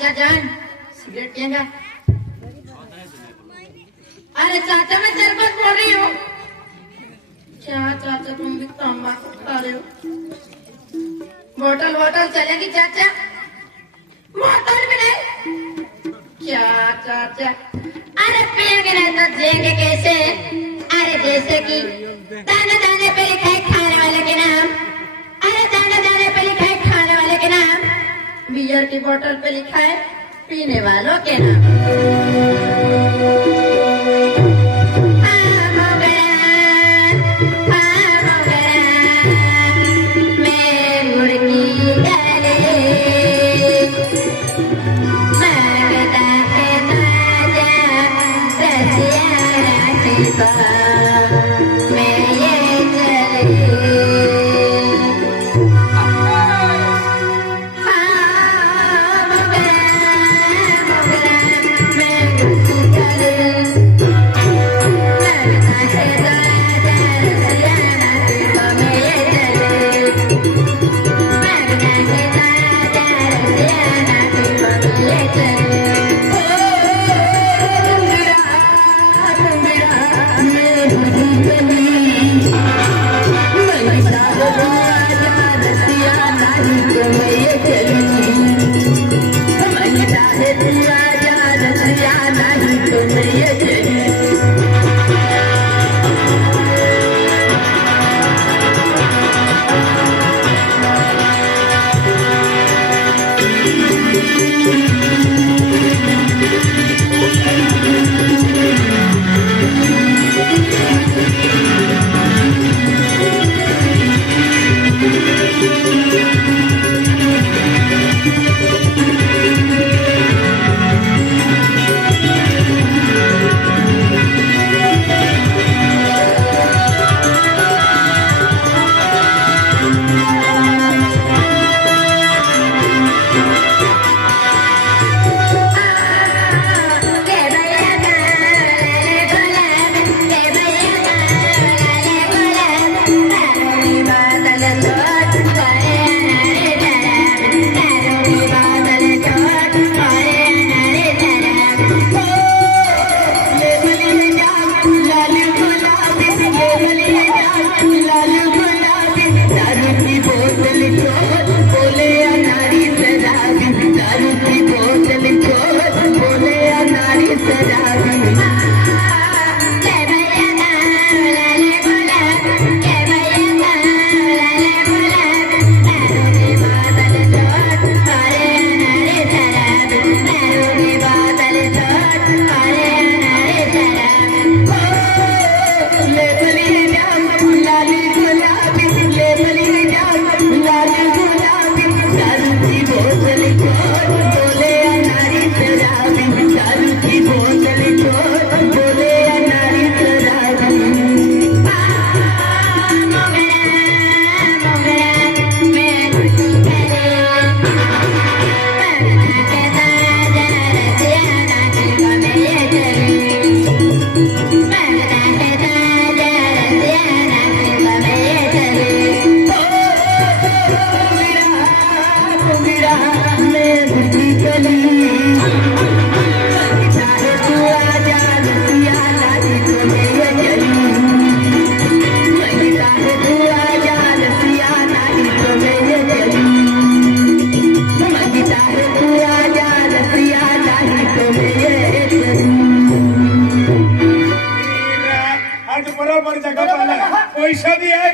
चाचा जान सिगरेट पिएगा? अरे चाचा मैं सरबत बोल रही हूँ। क्या चाचा तुम भी तंबाकू खा रहे हो? बोतल बोतल चलेगी चाचा? बोतल भी नहीं। क्या चाचा? अरे पिएंगे नहीं तो जिएंगे कैसे? अरे जैसे कि दाने दाने पे लिखा है खाने वाले के नाम। अरे दाने दाने पे लिखा है खाने वाले के नाम, बियर की बोतल पे लिखा है पीने वालों के नाम। पैसा भी आहे